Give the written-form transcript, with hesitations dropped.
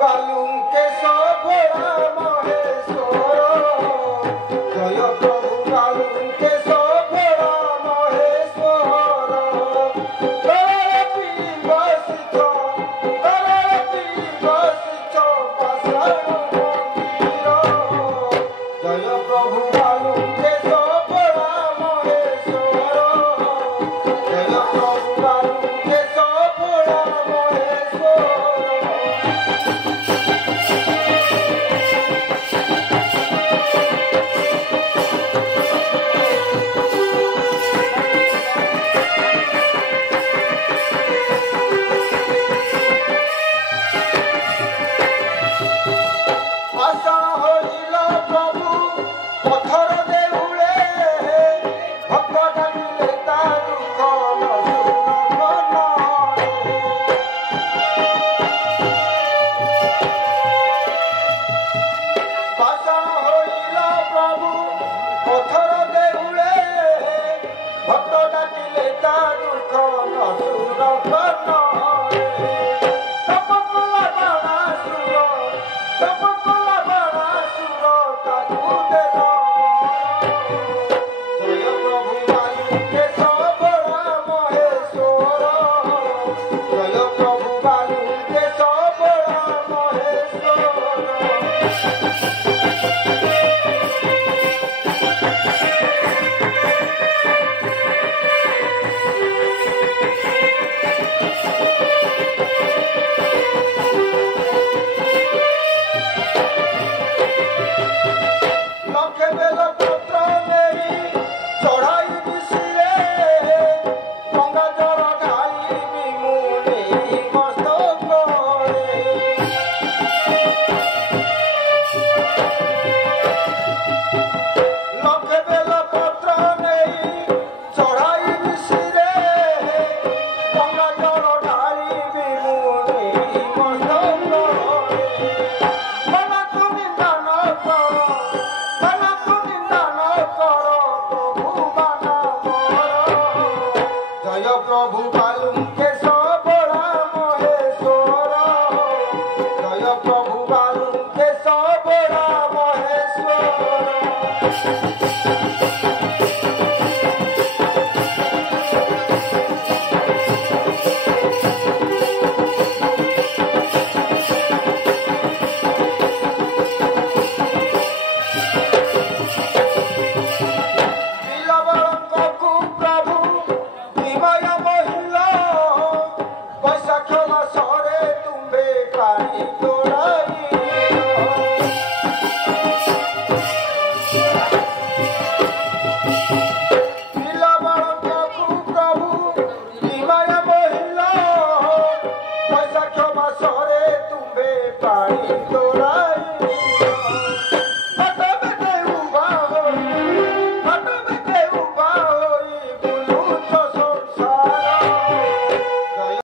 बालुंके सबोड़ा महेश्वर जय प्रभु बालुंके सबोड़ा महेश्वर तरती बसिछ पाषाण मंदिर जय प्रभु बालुंके सबोड़ा महेश्वर जय प्रभु बालुंके सबोड़ा महेश्वर आषाढ़ होइला प्रभु पथर देउले भक्त डाकिले ता दुख आषाढ़ होइला प्रभु पथर देउले भक्त डाकिले ता दुख जय प्रभु बालुंके सबोड़ा महेश्वर जय प्रभु बालुंके सबोड़ा महेश्वर।